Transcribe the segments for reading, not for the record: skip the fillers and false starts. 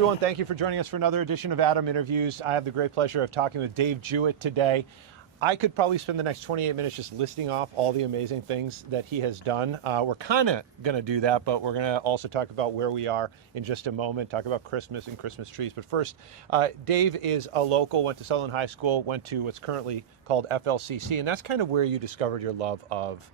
everyone. Thank you for joining us for another edition of Adam Interviews. I have the great pleasure of talking with Dave Jewett today. I could probably spend the next 28 minutes just listing off all the amazing things that he has done. We're kind of going to do that, but we're going to also talk about where we are in just a moment, talk about Christmas and Christmas trees. But first, Dave is a local, went to Sutherland High School, went to what's currently called FLCC, and that's kind of where you discovered your love of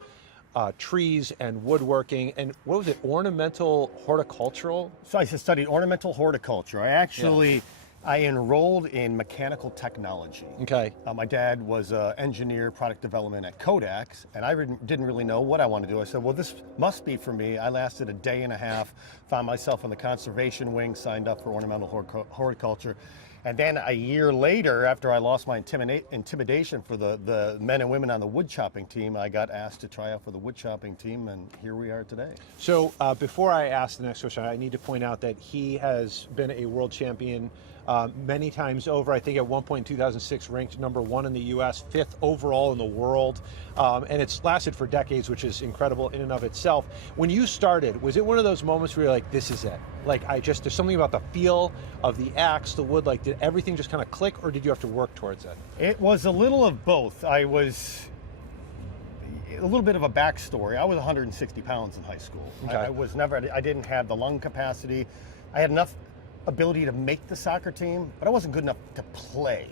trees and woodworking, and what was it, ornamental horticultural? So I studied ornamental horticulture. I enrolled in mechanical technology. Okay. My dad was an engineer, product development at Kodak, and I didn't really know what I wanted to do. I said, well, this must be for me. I lasted a day and a half, found myself in the conservation wing, signed up for ornamental horticulture. And then a year later, after I lost my intimidation for the men and women on the wood chopping team, I got asked to try out for the wood chopping team, and here we are today. So before I ask the next question, I need to point out that he has been a world champion many times over. I think at one point in 2006 ranked #1 in the U.S., 5th overall in the world, and it's lasted for decades, which is incredible in and of itself. When you started, was it one of those moments where you're like, this is it? Like, there's something about the feel of the axe, the wood, like did everything just kind of click, or did you have to work towards it? It was a little of both. A little bit of a backstory. I was 160 pounds in high school. Okay. I didn't have the lung capacity. I had enough ability to make the soccer team, but I wasn't good enough to play,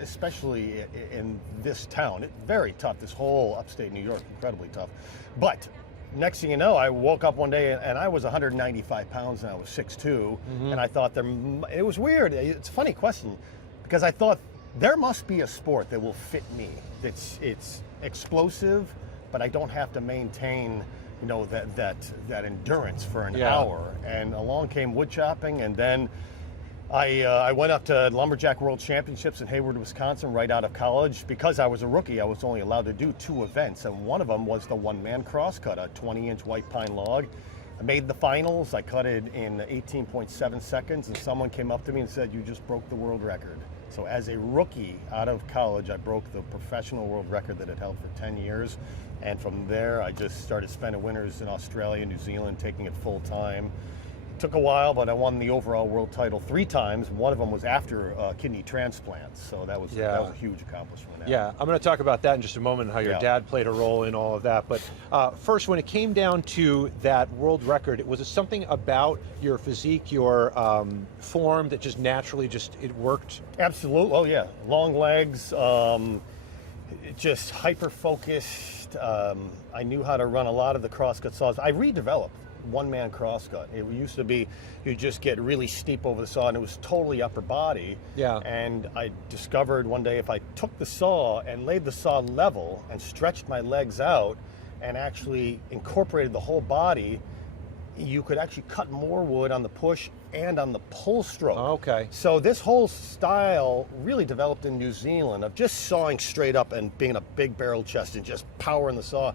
especially in this town. It's very tough, this whole upstate New York, incredibly tough. But next thing you know, I woke up one day and I was 195 pounds and I was 6'2", and I thought it was weird. It's a funny question, because I thought there must be a sport that will fit me. It's explosive, but I don't have to maintain that endurance for an hour. And along came wood chopping, and then I went up to Lumberjack World Championships in Hayward, Wisconsin, right out of college. Because I was a rookie, I was only allowed to do 2 events, and one of them was the one-man crosscut, a 20-inch white pine log. I made the finals. I cut it in 18.7 seconds, and someone came up to me and said, "You just broke the world record." So as a rookie out of college, I broke the professional world record that had held for 10 years. And from there, I just started spending winters in Australia, New Zealand, taking it full time. It took a while, but I won the overall world title 3 times. One of them was after kidney transplants. So that was a huge accomplishment. Yeah, I'm going to talk about that in just a moment, how your dad played a role in all of that. But first, when it came down to that world record, was it something about your physique, your form, that just naturally it worked? Absolutely. Oh, yeah. Long legs, just hyper-focused. I knew how to run a lot of the crosscut saws. I redeveloped one-man crosscut. It used to be you just get really steep over the saw, and it was totally upper body. Yeah. And I discovered one day if I took the saw and laid the saw level and stretched my legs out and actually incorporated the whole body, you could actually cut more wood on the push and on the pull stroke. Okay. So this whole style really developed in New Zealand of just sawing straight up and being a big barrel chest and just powering the saw.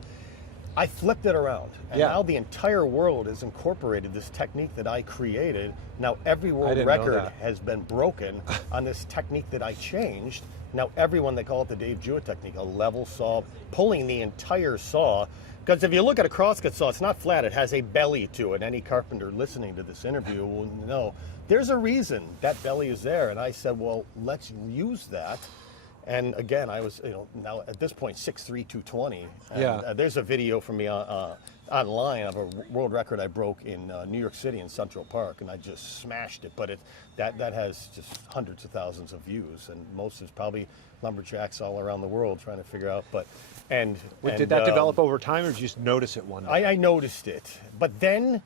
I flipped it around, and now the entire world has incorporated this technique that I created. Now every world record has been broken on this technique that I changed. Now everyone, they call it the Dave Jewett technique, a level saw, pulling the entire saw. Because if you look at a crosscut saw, it's not flat, it has a belly to it. Any carpenter listening to this interview will know there's a reason that belly is there. And I said, well, let's use that. And again, I was, now at this point, 6'3", 220. And, there's a video from me online of a world record I broke in New York City in Central Park, and I just smashed it. But that has just hundreds of thousands of views, and most is probably lumberjacks all around the world trying to figure out. Did that develop over time, or did you just notice it one day? I noticed it, but then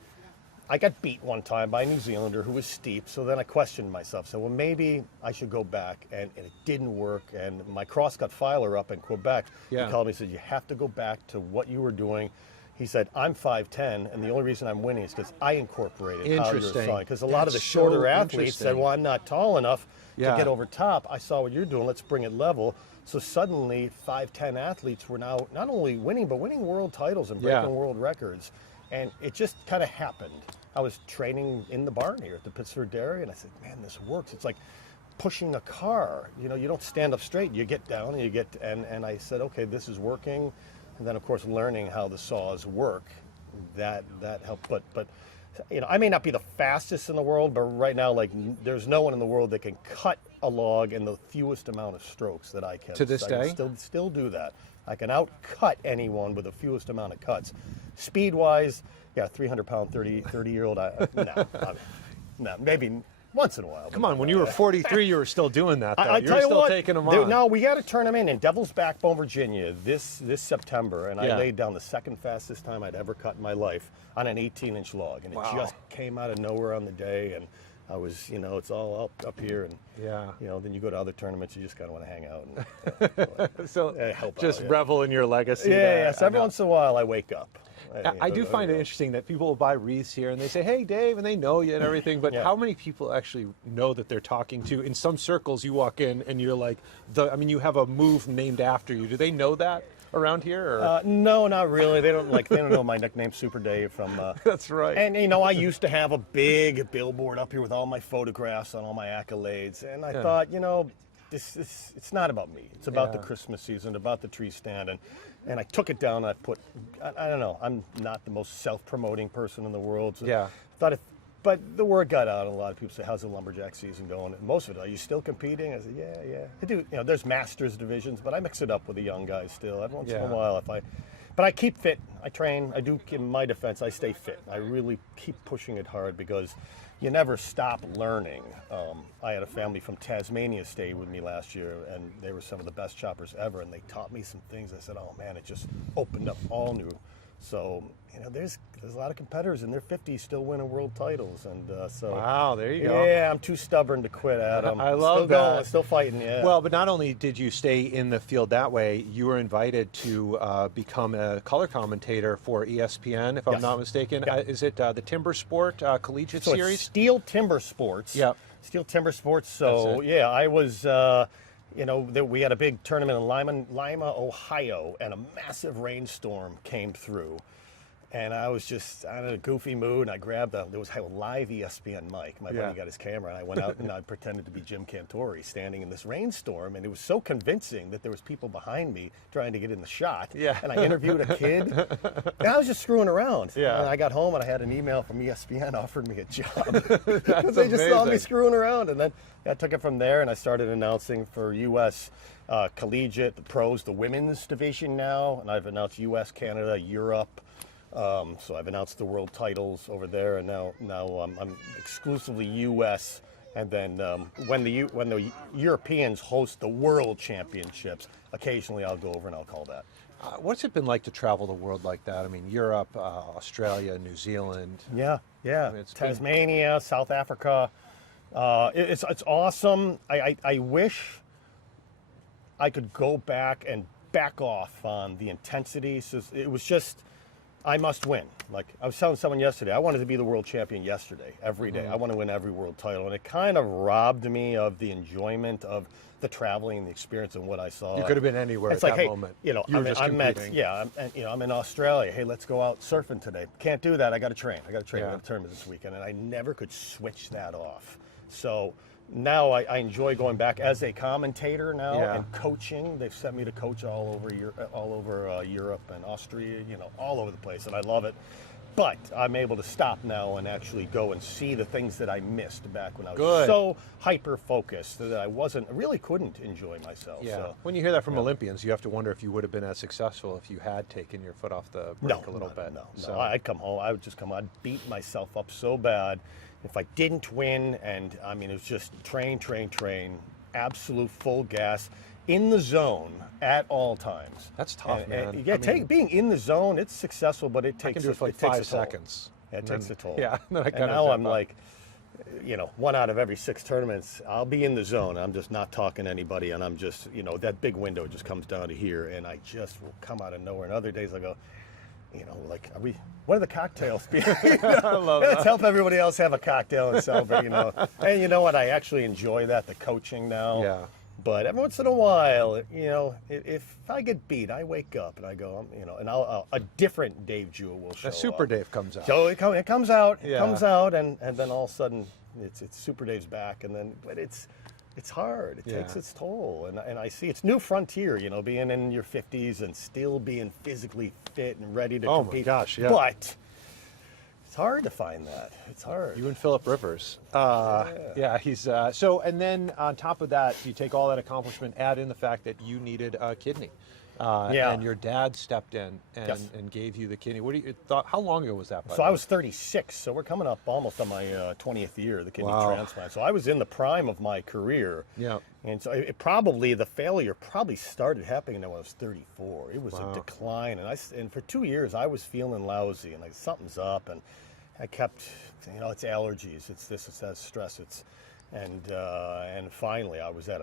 I got beat one time by a New Zealander who was steep, so then I questioned myself. So, well, maybe I should go back, and it didn't work. And my crosscut filer up in Quebec, he called me and said, you have to go back to what you were doing. He said, I'm 5'10", and the only reason I'm winning is because I incorporated how you're sawing. Because a lot of the shorter athletes said, well, I'm not tall enough to get over top. I saw what you're doing. Let's bring it level. So suddenly, 5'10" athletes were now not only winning, but winning world titles and breaking world records. And it just kind of happened. I was training in the barn here at the Pittsford Dairy, and I said, man, this works. It's like pushing a car. You don't stand up straight. You get down, and and I said, okay, this is working. And then, of course, learning how the saws work, that helped. But I may not be the fastest in the world, but right now, like, there's no one in the world that can cut a log in the fewest amount of strokes that I can. To this day? I can still do that. I can outcut anyone with the fewest amount of cuts. Speed-wise, yeah, 300-pound, 30-year-old, no, maybe once in a while. Come on, when you were 43, you were still doing that, though. I You're tell you still what, taking them on. No, we got a tournament in Devil's Backbone, Virginia this September, and Yeah. I laid down the second fastest time I'd ever cut in my life on an 18-inch log, and it Wow. just came out of nowhere on the day, and I was, it's all up here, and Yeah. then you go to other tournaments, you just kind of want to hang out and So help just out, yeah. revel in your legacy. Yeah, there. yes. Every once in a while, I wake up. I do find it interesting that people will buy wreaths here and they say, "Hey, Dave," and they know you and everything. But Yeah. how many people actually know that they're talking to? In some circles, you walk in and you're like, you have a move named after you. Do they know that around here? Or? No, not really. They don't know my nickname, Super Dave, from. That's right. And I used to have a big billboard up here with all my photographs on all my accolades, and I thought, it's not about me. It's about the Christmas season, about the tree stand, and I took it down. And I don't know. I'm not the most self-promoting person in the world. So Yeah. But the word got out, and a lot of people say, "How's the Lumberjack season going?" And most of it, "Are you still competing?" I said, "Yeah." I do. There's masters divisions, but I mix it up with the young guys still. Every once in a while, but I keep fit. I train. I do. In my defense, I stay fit. I really keep pushing it hard because you never stop learning. I had a family from Tasmania stay with me last year, and they were some of the best choppers ever, and they taught me some things. I said, "Oh man, it just opened up all new." So there's a lot of competitors in their 50s still winning world titles, and so. Wow, there you go. Yeah, I'm too stubborn to quit, Adam. I love still that. Going, still fighting. Yeah. Well, but not only did you stay in the field that way, you were invited to become a color commentator for ESPN, if I'm Yes. not mistaken. Yep. Is it the Timber Sport Collegiate so Series? It's Steel Timber Sports. Yep. Steel Timber Sports. So That's it. yeah, I was. We had a big tournament in Lima, Ohio, and a massive rainstorm came through. And I was just in a goofy mood, and I grabbed there was a live ESPN mic. My buddy got his camera, and I went out and I pretended to be Jim Cantori standing in this rainstorm, and it was so convincing that there was people behind me trying to get in the shot. Yeah. And I interviewed a kid, and I was just screwing around. Yeah. And I got home, and I had an email from ESPN offering me a job. That's They just saw me amazing. screwing around, and then I took it from there, and I started announcing for U.S. Collegiate, the pros, the women's division now, and I've announced U.S., Canada, Europe. So I've announced the world titles over there, and now I'm exclusively U.S. And then when the Europeans host the World Championships, occasionally I'll go over and I'll call that. What's it been like to travel the world like that? I mean, Europe, Australia, New Zealand. Yeah. mean, it's been- Tasmania, South Africa. It's awesome. I wish I could go back and back off on the intensity. So it was just. I must win. Like I was telling someone yesterday, I wanted to be the world champion yesterday, every day. I want to win every world title. And it kind of robbed me of the enjoyment of the traveling and the experience and what I saw. You could have been anywhere It's at like, that hey, moment. You were I'm, just I'm at, competing. I'm in Australia. Hey, let's go out surfing today. Can't do that. I got to train. I got Yeah. a tournament this weekend. And I never could switch that off. So now I enjoy going back as a commentator now Yeah. and coaching. They've sent me to coach all over Europe and Austria, all over the place, and I love it. But I'm able to stop now and actually go and see the things that I missed back when I was Good. so hyper focused that I really couldn't enjoy myself. Yeah. So. When you hear that from Olympians, you have to wonder if you would have been as successful if you had taken your foot off the brake a little bit. No. So, I'd come home. I would just come. I'd beat myself up so bad if I didn't win. And I mean, it was just train, absolute full gas, in the zone at all times. That's tough, man. Yeah, I mean, being in the zone, it's successful, but it I takes. can do it for like takes 5 a toll. seconds. Yeah, it And takes then- a toll. Yeah, then I and kinda now zip I'm up. like, 1 out of every 6 tournaments, I'll be in the zone. I'm just not talking to anybody, and I'm just, that big window just comes down to here, and I just will come out of nowhere. And other days I go, like, what are the cocktails? I love Let's that. help everybody else have a cocktail and celebrate, And you know what? I actually enjoy that, the coaching now. Yeah. But every once in a while, if I get beat, I wake up and I go, and a different Dave Jewett will show The Super up. Dave comes out. So it comes out, Yeah. and then all of a sudden it's Super Dave's back, but it's hard. It takes Yeah. its toll, and I see it's new frontier, being in your 50s and still being physically fit and ready to Oh my compete. gosh, yeah. But It's hard to find that. It's hard. You and Philip Rivers. Yeah, he's so. And then on top of that, you take all that accomplishment, add in the fact that you needed a kidney, and your dad stepped in and gave you the kidney. What do you thought? How long ago was that? So I was 36. So we're coming up almost on my 20th year of the kidney transplant. So I was in the prime of my career. Yeah. And so the failure probably started happening when I was 34. It was a decline, and for 2 years I was feeling lousy, and something's up, and I kept, it's allergies, it's this, it's that, stress, and finally I was it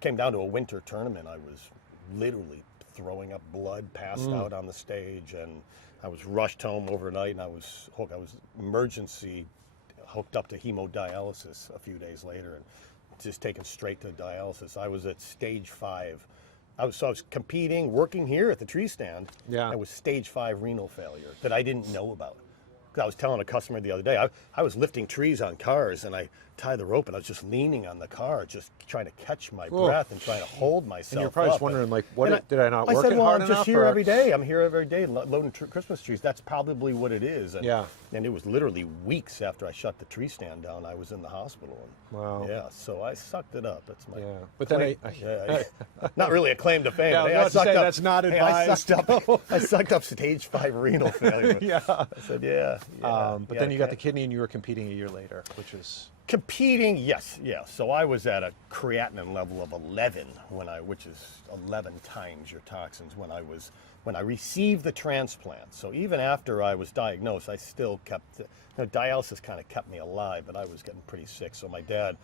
came down to a winter tournament. I was literally throwing up blood, passed out on the stage, and I was rushed home overnight, and I was emergency hooked up to hemodialysis a few days later, and just taken straight to dialysis. I was at stage 5. I was competing, working here at the tree stand. Yeah. It was stage 5 renal failure that I didn't know about. I was telling a customer the other day, I was lifting trees on cars, and I tied the rope, and I was just leaning on the car, just trying to catch my breath and trying to hold myself. And you're probably just wondering, did I not work hard enough? I said, I'm just here every day. I'm here every day loading Christmas trees. That's probably what it is. And, and it was literally weeks after I shut the tree stand down, I was in the hospital. And, yeah, so I sucked it up. That's my But then not really a claim to fame. I was about to say, that's not advised. I sucked up stage 5 renal failure. I said, but then you got the kidney, and you were competing a year later, which is... Competing, yes. So I was at a creatinine level of 11 which is 11 times your toxins when I received the transplant. So even after I was diagnosed, I still kept, dialysis kind of kept me alive, but I was getting pretty sick. So my dad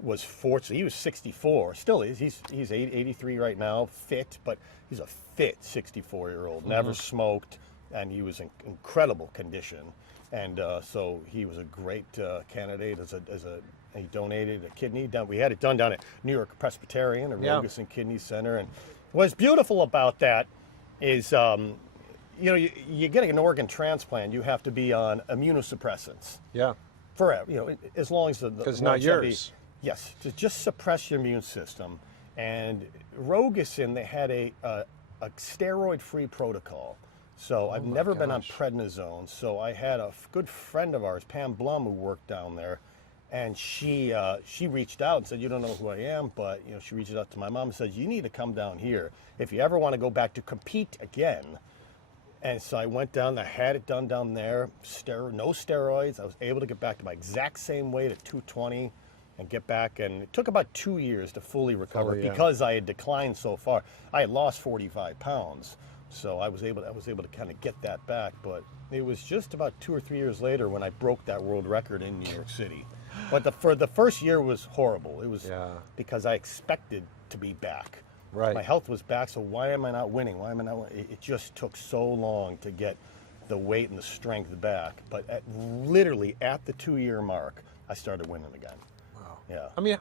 was fortunate. He was 64, still is. He's 83 right now, fit, but he's a fit 64-year-old, never smoked, and he was in incredible condition. And so he was a great candidate he donated a kidney. We had it done down at New York Presbyterian, a Rogerson Kidney Center. And what's beautiful about that is, you get an organ transplant, you have to be on immunosuppressants. Yeah. Forever, as long as because it's not yours. Yes, to just suppress your immune system. And Rogerson, they had a steroid-free protocol. So I've never been on prednisone. So I had a good friend of ours, Pam Blum, who worked down there, and she reached out and said, "You don't know who I am," but she reached out to my mom and said, "You need to come down here if you ever want to go back to compete again." And so I went down. I had it done down there. No steroids. I was able to get back to my exact same weight at 220 and get back. And it took about 2 years to fully recover because I had declined so far. I had lost 45 pounds. So I was able to kind of get that back, but it was just about 2 or 3 years later when I broke that world record in New York City. But for the first year was horrible. It was because I expected to be back. Right. My health was back, so why am I not winning? Why am I not winning? It just took so long to get the weight and the strength back. But literally at the 2-year mark, I started winning again. Wow. Yeah. I mean,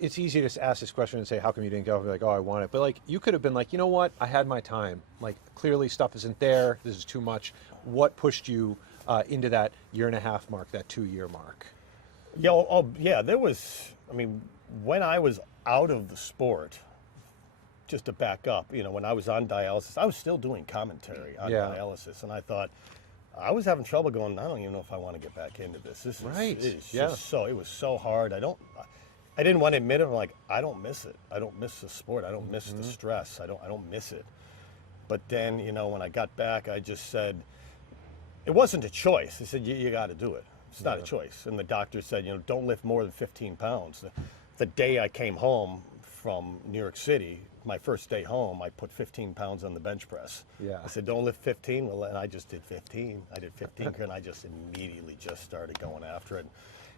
it's easy to ask this question and say, how come you didn't go? Like, oh, I want it. But you could have been like, you know what? I had my time. Clearly stuff isn't there. This is too much. What pushed you into that 1.5 mark, that 2-year mark? There was, when I was out of the sport, just to back up, when I was on dialysis, I was still doing commentary on dialysis. And I thought, I was having trouble going, I don't even know if I want to get back into this. This is just it was so hard. I didn't want to admit it. I'm like, I don't miss it. I don't miss the sport. I don't miss the stress. I don't miss it. But then, when I got back, I just said, it wasn't a choice. They said, you got to do it. It's not a choice. And the doctor said, don't lift more than 15 pounds. The day I came home from New York City, my first day home, I put 15 pounds on the bench press. Yeah. I said, don't lift 15. Well, and I just did 15. I did 15, and I just immediately just started going after it.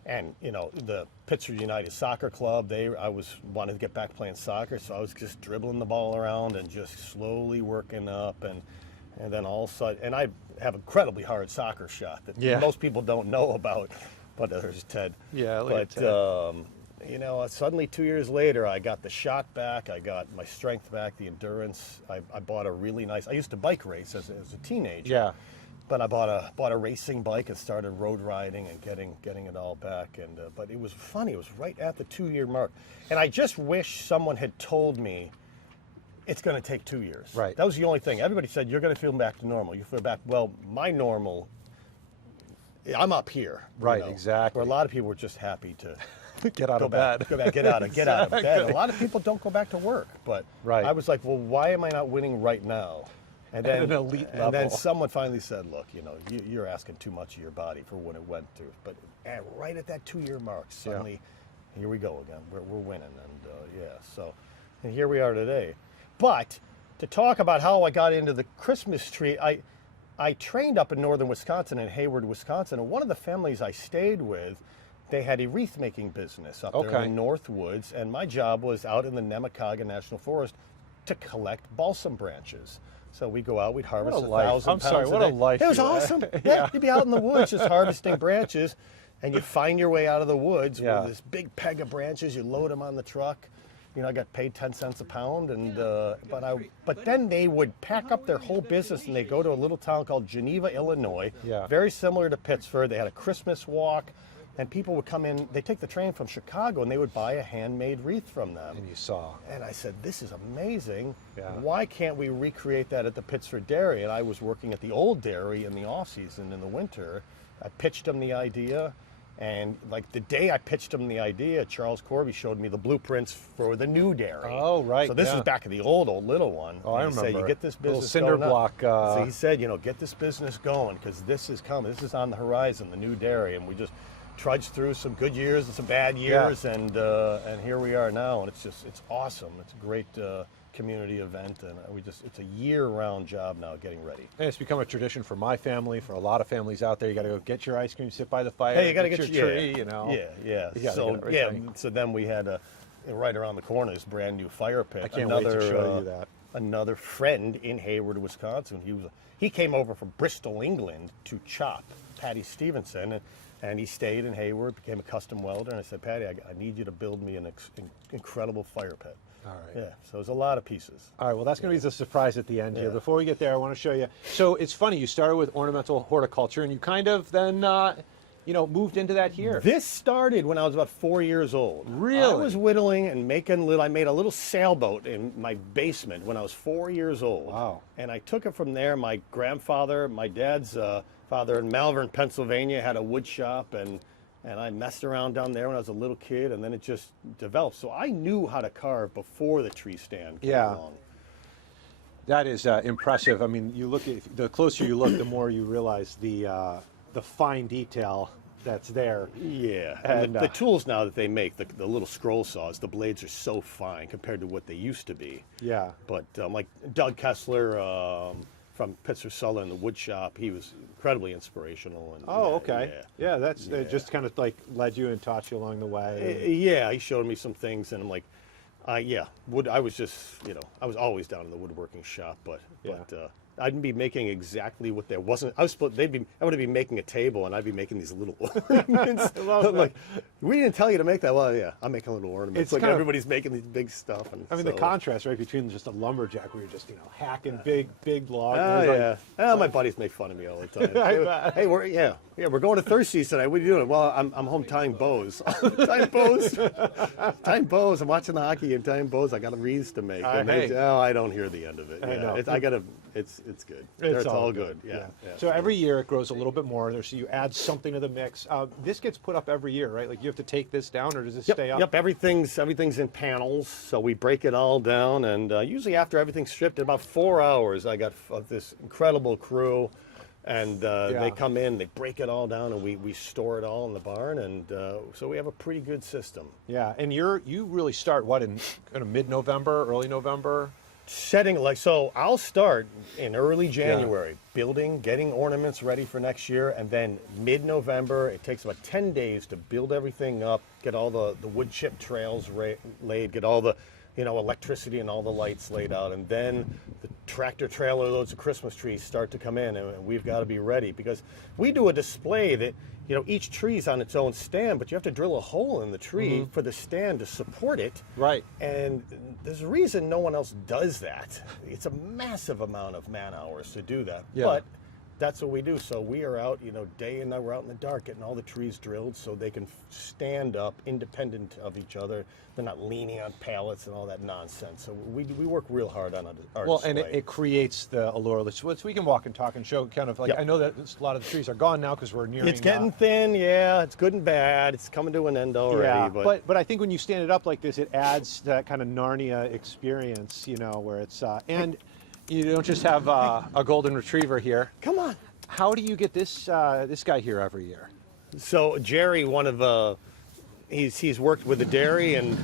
And, the Pittsford United Soccer Club, I wanted to get back playing soccer, so I was just dribbling the ball around and just slowly working up. And then all of a sudden, and I have an incredibly hard soccer shot that most people don't know about, but there's Ted. Yeah, look at Ted. Suddenly 2 years later, I got the shot back, I got my strength back, the endurance. I bought a really nice, I used to bike race as a teenager. Yeah. But I bought a racing bike and started road riding and getting it all back. And but it was funny. It was right at the 2-year mark, and I just wish someone had told me it's going to take 2 years. Right. That was the only thing. Everybody said you're going to feel back to normal. You feel back. Well, my normal I'm up here. Right, exactly. Where a lot of people were just happy to Get out of bed. Go back, get out of bed. A lot of people don't go back to work, but right. I was like, well, why am I not winning right now? And then, at an elite level. And then someone finally said, look, you're asking too much of your body for what it went through. But right at that 2-year mark, suddenly, here we go again. We're winning, and and here we are today. But to talk about how I got into the Christmas tree, I trained up in northern Wisconsin, in Hayward, Wisconsin, and one of the families I stayed with, they had a wreath-making business up there in the North Woods, and my job was out in the Nemacaga National Forest to collect balsam branches. So we go out, we'd harvest 1,000 pounds a day. What a life. It was awesome. Yeah, you'd be out in the woods just harvesting branches, and you find your way out of the woods with this big peg of branches. You load them on the truck. I got paid 10 cents a pound, and but then they would pack up their whole business and they go to a little town called Geneva, Illinois. Yeah. Very similar to Pittsford. They had a Christmas walk. And people would come in, they take the train from Chicago, and they would buy a handmade wreath from them. And you saw. And I said, this is amazing. Yeah. Why can't we recreate that at the Pittsford Dairy? And I was working at the old dairy in the off-season in the winter. I pitched them the idea. And like the day I pitched him the idea, Charles Corby showed me the blueprints for the new dairy. Oh, right. So this is back in the old little one. Oh, I he remember. said, you get this business cinder going block. So he said, get this business going because this is coming. This is on the horizon, the new dairy. And we just trudged through some good years and some bad years, and here we are now, and it's awesome. It's a great community event, and it's a year-round job now getting ready. And it's become a tradition for my family, for a lot of families out there. You got to go get your ice cream, sit by the fire, hey, you got to get your tree, Yeah. So then we had right around the corner this brand new fire pit. I can't wait to show you that. Another friend in Hayward, Wisconsin. He came over from Bristol, England, to chop. Patty Stevenson. And he stayed in Hayward, became a custom welder, and I said, Patty, I need you to build me an incredible fire pit. All right. Yeah, so there's a lot of pieces. All right, well, that's going to be the surprise at the end here. Before we get there, I want to show you. So it's funny, you started with ornamental horticulture, and you kind of then, moved into that here. This started when I was about 4 years old. Really? I was whittling and I made a little sailboat in my basement when I was 4 years old. Wow. And I took it from there. My grandfather, my dad's father in Malvern, Pennsylvania, had a wood shop, and I messed around down there when I was a little kid, and then it just developed. So I knew how to carve before the tree stand came along. That is impressive. I mean, the closer you look, the more you realize the fine detail that's there. Yeah, and the tools now that they make, the little scroll saws, the blades are so fine compared to what they used to be. Yeah. But like Doug Kessler from Pittsford Sullivan, the wood shop, he was incredibly inspirational. And, okay. Yeah, that's just kind of like led you and taught you along the way. Yeah, he showed me some things, and I'm like, wood. I was just, I was always down in the woodworking shop, but I'd be making exactly what there wasn't. I would be making a table, and I'd be making these little ornaments. Like, we didn't tell you to make that. Well, yeah, I'm making little ornaments. It's like everybody's making these big stuff. And the contrast, right, between just a lumberjack where you're just, hacking big logs. My buddies make fun of me all the time. Hey, we're going to Thirsties tonight. What are you doing? Well, I'm home tying bows. Tying bows. I'm watching the hockey and tying bows. I got wreaths to make. I don't hear the end of it. I know. It's good. It's all good. Yeah. So every year it grows a little bit more. So you add something to the mix. This gets put up every year, right? Like you have to take this down, or does this stay up? Yep. Everything's in panels. So we break it all down, and usually after everything's stripped, in about 4 hours, I got this incredible crew, and they come in, they break it all down, and we store it all in the barn, and so we have a pretty good system. Yeah. And you really start in kind of mid-November, early November? So I'll start in early January, getting ornaments ready for next year, and then mid-November, it takes about 10 days to build everything up, get all the wood chip trails laid, get all the electricity and all the lights laid out, and then the tractor trailer loads of Christmas trees start to come in, and we've got to be ready because we do a display that each tree's on its own stand, but you have to drill a hole in the tree for the stand to support it. Right. And there's a reason no one else does that. It's a massive amount of man hours to do that. Yeah. that's what we do. So we are out, day and night. We're out in the dark getting all the trees drilled so they can stand up independent of each other. They're not leaning on pallets and all that nonsense. So we work real hard on our Well, display. and it creates the allure. So we can walk and talk and show kind of like, Yep. I know that a lot of the trees are gone now because we're nearing. It's getting thin, yeah. It's good and bad. It's coming to an end already. Yeah, but I think when you stand it up like this, it adds that kind of Narnia experience, where it's and you don't just have a golden retriever here. Come on. How do you get this guy here every year? So Jerry, he's worked with the dairy and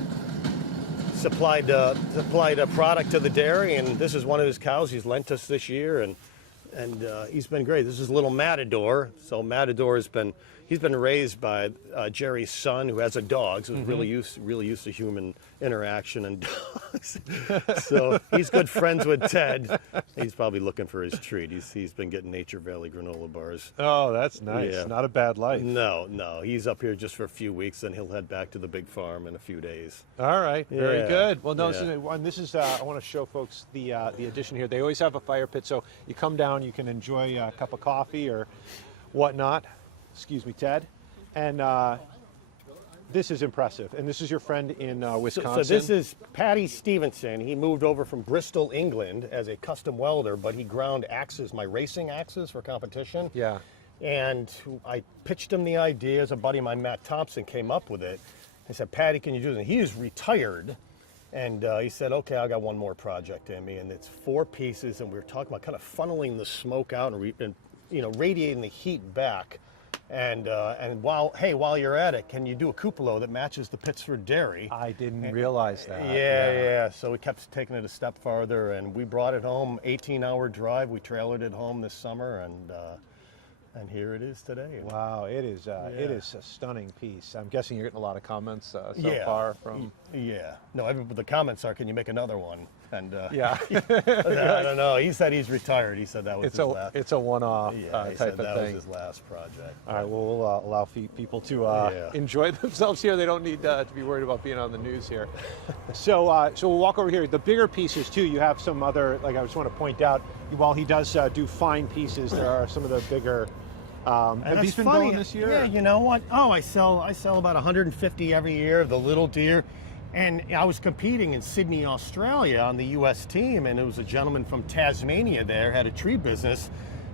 supplied a product to the dairy, and this is one of his cows. He's lent us this year, and he's been great. This is little Matador. So Matador he's been raised by Jerry's son, who has a dog, so he's really used to human interaction and dogs. So he's good friends with Ted. He's probably looking for his treat. He's been getting Nature Valley granola bars. Oh, that's nice. Yeah. Not a bad life. No. He's up here just for a few weeks, then he'll head back to the big farm in a few days. All right, very Yeah. good. Well, no, Yeah. this is I want to show folks the addition here. They always have a fire pit, so you come down, you can enjoy a cup of coffee or whatnot. Excuse me, Ted. And this is impressive. And this is your friend in Wisconsin. So this is Patty Stevenson. He moved over from Bristol, England as a custom welder, but he ground axes, my racing axes for competition. Yeah. And I pitched him the idea. As a buddy of mine, Matt Thompson, came up with it. I said, Patty, can you do this? And he is retired. And he said, okay, I got one more project in me. And it's 4 pieces. And we were talking about kind of funneling the smoke out and radiating the heat back. And while you're at it, can you do a cupola that matches the Pittsford Dairy? I didn't realize that. Yeah. So we kept taking it a step farther, and we brought it home. 18-hour drive. We trailered it home this summer, and here it is today. Wow, it is a stunning piece. I'm guessing you're getting a lot of comments so far from. Yeah. No, the comments are, can you make another one? And Yeah. I don't know. He said he's retired. He said that was his last. It's a one-off He type said of that thing. was his last project. All right, well, we'll allow people to enjoy themselves here. They don't need to be worried about being on the news here. So we'll walk over here. The bigger pieces, too, you have some other, like I just want to point out, while he does do fine pieces, there are some of the bigger. Have these been going this year? Yeah, you know what? Oh, I sell about 150 every year of the little deer. And I was competing in Sydney, Australia on the U.S. team, and it was a gentleman from Tasmania there, had a tree business,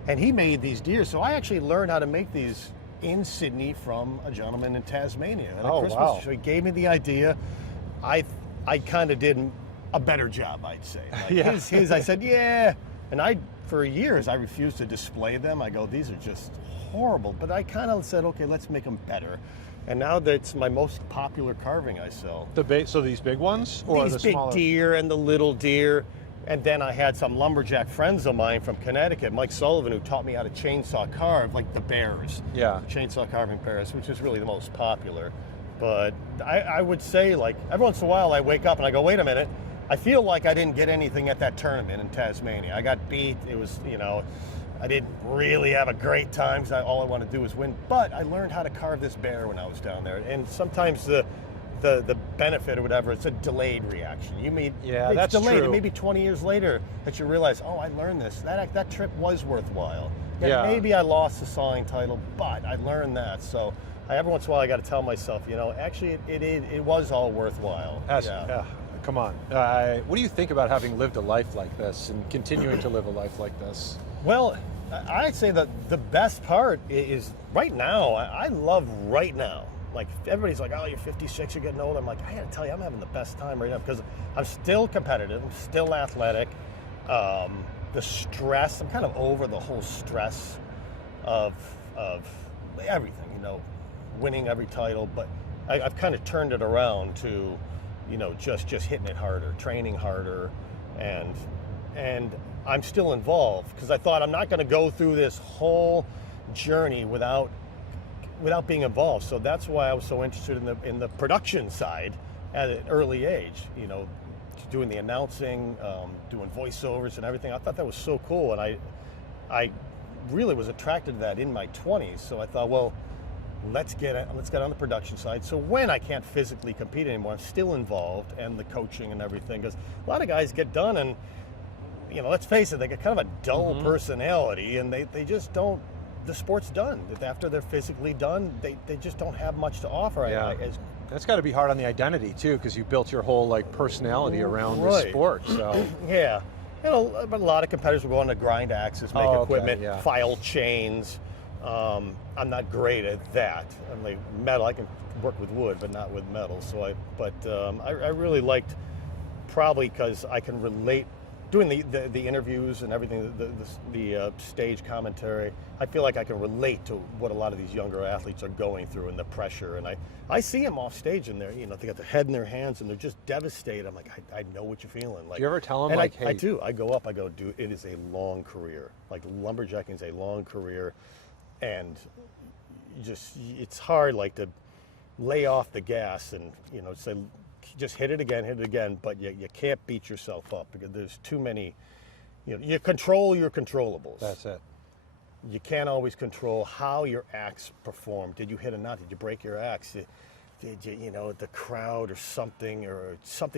and he made these deer. So I actually learned how to make these in Sydney from a gentleman in Tasmania. At a Christmas. Wow. So he gave me the idea. I kind of did a better job, I'd say. Like Yeah. his, I said, yeah. And for years, I refused to display them. I go, these are just horrible. But I kind of said, okay, let's make them better. And now that's my most popular carving I sell. So these big ones, or These the big smaller? deer and the little deer. And then I had some lumberjack friends of mine from Connecticut, Mike Sullivan, who taught me how to chainsaw carve, like the bears. Yeah. Chainsaw carving bears, which is really the most popular. But I would say, like, every once in a while I wake up and I go, wait a minute, I feel like I didn't get anything at that tournament in Tasmania. I got beat. It was, I didn't really have a great time because all I want to do is win. But I learned how to carve this bear when I was down there. And sometimes the benefit or whatever, it's a delayed reaction. Yeah, it's that's delayed. true. And maybe 20 years later that you realize, oh, I learned this. That trip was worthwhile. Yeah. Maybe I lost the sawing title, but I learned that. So every once in a while I got to tell myself, actually it was all worthwhile. Come on. What do you think about having lived a life like this and continuing to live a life like this? Well, I'd say that the best part is right now. I love right now. Like, everybody's like, oh, you're 56, you're getting old. I'm like, I gotta tell you, I'm having the best time right now because I'm still competitive, I'm still athletic. The stress, I'm kind of over the whole stress of everything, winning every title. But I've kind of turned it around to, just hitting it harder, training harder, and I'm still involved because I thought I'm not going to go through this whole journey without being involved. So that's why I was so interested in the production side at an early age. Doing the announcing, doing voiceovers and everything. I thought that was so cool, and I really was attracted to that in my 20s. So I thought, well, let's get on the production side. So when I can't physically compete anymore, I'm still involved, and the coaching and everything. Because a lot of guys get done and let's face it, they got kind of a dull personality, and they just don't. The sport's done. After they're physically done, they just don't have much to offer. Yeah. That's got to be hard on the identity too, because you built your whole personality around the sport. So yeah, but a lot of competitors will go on to grind axes, make equipment, file chains. I'm not great at that. I'm like metal. I can work with wood, but not with metal. So I really liked, probably because I can relate. Doing the interviews and everything, the stage commentary, I feel like I can relate to what a lot of these younger athletes are going through and the pressure. And I see them off stage and they're, they got their head in their hands and they're just devastated. I'm like, I know what you're feeling. Like, do you ever tell them, and hey? I do. I go up, I go, dude, it is a long career. Like, lumberjacking is a long career. And it's hard, to lay off the gas and, say, just hit it again, but you can't beat yourself up because there's too many, you control your controllables. That's it. You can't always control how your axe performed. Did you hit a knot? Did you break your axe? Did you, the crowd or something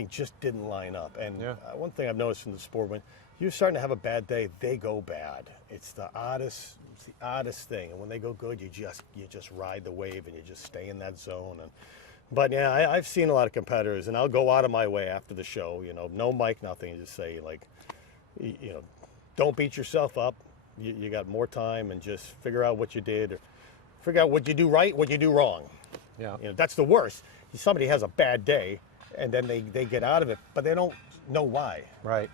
just didn't line up. And one thing I've noticed in the sport, when you're starting to have a bad day, they go bad. It's the oddest thing. And when they go good, you just ride the wave and you just stay in that zone. But yeah, I've seen a lot of competitors, and I'll go out of my way after the show, no mic, nothing, just say, don't beat yourself up. You got more time, and just figure out what you did, or figure out what you do right, what you do wrong. Yeah. That's the worst. Somebody has a bad day, and then they get out of it, but they don't know why. Right.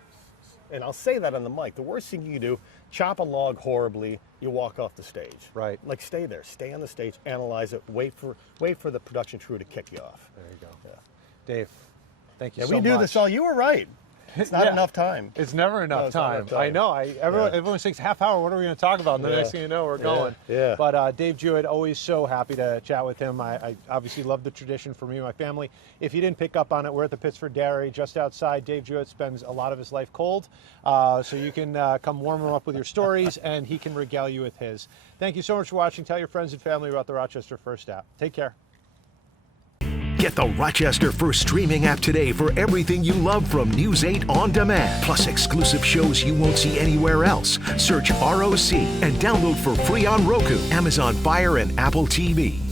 And I'll say that on the mic. The worst thing you can do, chop a log horribly, you walk off the stage. Right. Stay there. Stay on the stage, analyze it, wait for the production crew to kick you off. There you go. Yeah. Dave, thank you so much. much. We do this all. You were right. It's not enough time. It's never enough time. I know. Everyone thinks half hour, what are we going to talk about? And the next thing you know, we're going. Yeah. But Dave Jewett, always so happy to chat with him. I obviously love the tradition for me and my family. If you didn't pick up on it, we're at the Pittsford Dairy just outside. Dave Jewett spends a lot of his life cold, so you can come warm him up with your stories, and he can regale you with his. Thank you so much for watching. Tell your friends and family about the Rochester First app. Take care. Get the Rochester First streaming app today for everything you love from News 8 On Demand, plus exclusive shows you won't see anywhere else. Search ROC and download for free on Roku, Amazon Fire, and Apple TV.